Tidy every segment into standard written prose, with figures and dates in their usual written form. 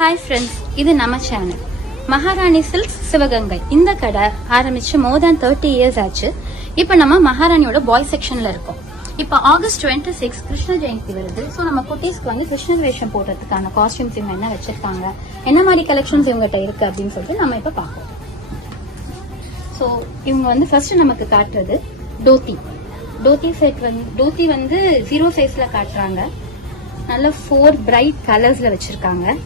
Hi friends, இது நம்ம channel மகாராணி சில்க்ஸ் சிவகங்கை. இந்த கடை ஆரம்பிச்சு மோர் தேன் 30 இயர்ஸ் ஆச்சு. இப்போ நம்ம மகாராணியோட பாய் செக்ஷன்ல இருக்கோம். இப்போ ஆகஸ்ட் 26 கிருஷ்ண ஜெயந்தி வருது. ஸோ நம்ம குட்டீஸ்க்கு வந்து கிருஷ்ணர் வேஷம் போடுறதுக்கான காஸ்டியூம்ஸ் இவங்க என்ன வச்சிருக்காங்க, என்ன மாதிரி கலெக்ஷன்ஸ் இவங்ககிட்ட இருக்கு அப்படின்னு சொல்லிட்டு நம்ம இப்போ பார்ப்போம். ஸோ இவங்க வந்து ஃபர்ஸ்ட் நமக்கு காட்டுறது டோத்தி செட். டோத்தி வந்து 0 சைஸ்ல காட்டுறாங்க. நல்ல 4 பிரைட் கலர்ஸ்ல வச்சிருக்காங்க.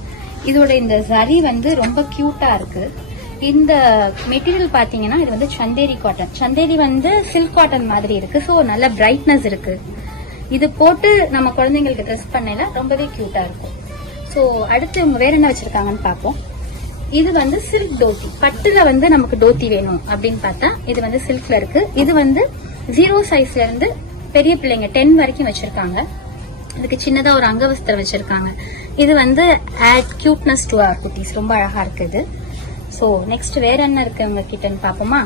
இதோட இந்த ஜரி வந்து ரொம்ப கியூட்டா இருக்கு. இந்த மெட்டீரியல் பாத்தீங்கன்னா இது வந்து சந்தேரி காட்டன். சந்தேரி வந்து சில்க் காட்டன் மாதிரி இருக்கு. ஸோ நல்ல பிரைட்னஸ் இருக்கு. இது போட்டு நம்ம குழந்தைங்களுக்கு ட்ரெஸ் பண்ணல ரொம்பவே கியூட்டா இருக்கும். ஸோ அடுத்து இவங்க வேற என்ன வச்சிருக்காங்கன்னு பார்ப்போம். இது வந்து சில்க் டோத்தி. பட்டுல வந்து நமக்கு டோத்தி வேணும் அப்படின்னு பார்த்தா இது வந்து சில்க்ல இருக்கு. இது வந்து 0 சைஸ்ல இருந்து பெரிய பிள்ளைங்க 10 வரைக்கும் வச்சிருக்காங்க. இதுக்கு சின்னதா ஒரு அங்கவஸ்திரம் வச்சிருக்காங்க. இது வந்து ஆட் கியூட்னஸ் டு ஆர் குட்டீஸ். ரொம்ப அழகா இருக்குது. சோ நெக்ஸ்ட் வேற என்ன இருக்கு உங்க கிட்டன்னு பாப்போமா.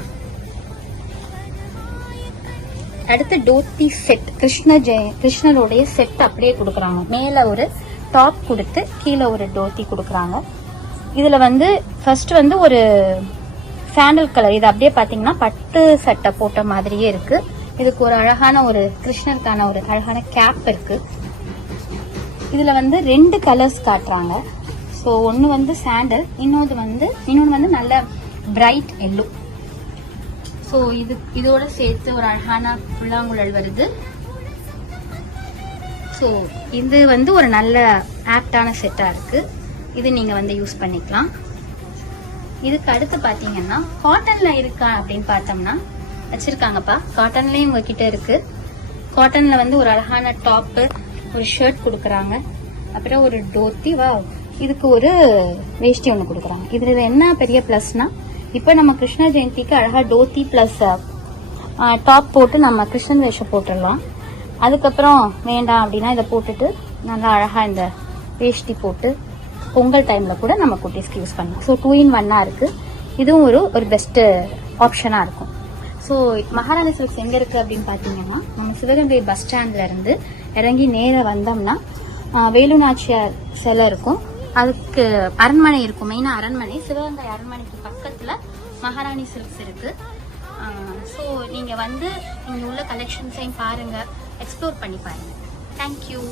அடுத்து டோத்தி செட். கிருஷ்ணருடைய செட் அப்படியே கொடுக்குறாங்க. மேல ஒரு டாப் கொடுத்து கீழே ஒரு டோத்தி கொடுக்குறாங்க. இதுல வந்து ஃபர்ஸ்ட் வந்து ஒரு சாண்டல் கலர். இது அப்படியே பாத்தீங்கன்னா பட்டு சட்டை போட்ட மாதிரியே இருக்கு. இதுக்கு ஒரு அழகான ஒரு கிருஷ்ணருக்கான ஒரு அழகான கேப் இருக்கு. இதுல வந்து 2 கலர்ஸ் காட்டுறாங்க. ஸோ ஒன்னு வந்து சாண்டல், இன்னொன்று வந்து நல்ல பிரைட் எல்லோ. ஸோ இதோட சேர்த்து ஒரு அழகான புல்லாங்குழல் வருது. ஸோ இது வந்து ஒரு நல்ல ஆப்டான செட்டா இருக்கு. இது நீங்க வந்து யூஸ் பண்ணிக்கலாம். இதுக்கு அடுத்து பாத்தீங்கன்னா காட்டன்ல இருக்கா அப்படின்னு பார்த்தோம்னா வச்சிருக்காங்கப்பா. காட்டன்லயும் உங்ககிட்ட இருக்கு. காட்டன்ல வந்து ஒரு அழகான டாப்பு, ஒரு ஷர்ட் கொடுக்கறாங்க. அப்புறம் ஒரு டோத்தி. இதுக்கு ஒரு வேஷ்டி ஒன்று கொடுக்குறாங்க. இதுல என்ன பெரிய பிளஸ்னா, இப்ப நம்ம கிருஷ்ண ஜெயந்திக்கு அழகா டோத்தி பிளஸ் டாப் போட்டு நம்ம கிருஷ்ணன் வேஷம் போட்டுடலாம். அதுக்கப்புறம் வேண்டாம் அப்படின்னா இதை போட்டுட்டு நல்லா அழகா இந்த வேஷ்டி போட்டு பொங்கல் டைம்ல கூட நம்ம குட்டீஸ்க்கு யூஸ் பண்ணலாம். ஸோ 2 in 1 இருக்கு. இதுவும் ஒரு பெஸ்ட் ஆப்ஷனா இருக்கும். ஸோ மகாராணி சில்க்ஸ் எங்க இருக்கு அப்படின்னு பாத்தீங்கன்னா, நம்ம சிவகங்கை பஸ் ஸ்டாண்ட்ல இருந்து இறங்கி நேர வந்தோம்னா வேலுநாச்சியார் சிலை இருக்கும். அதுக்கு அரண்மனை இருக்கும். மெயினா அரண்மனை, சிவகங்கை அரண்மனைக்கு பக்கத்துல மகாராணி சில்க்ஸ் இருக்கு. ஸோ நீங்க வந்து இங்க உள்ள கலெக்ஷன்ஸையும் பாருங்க, எக்ஸ்ப்ளோர் பண்ணி பாருங்க. தேங்க்யூ.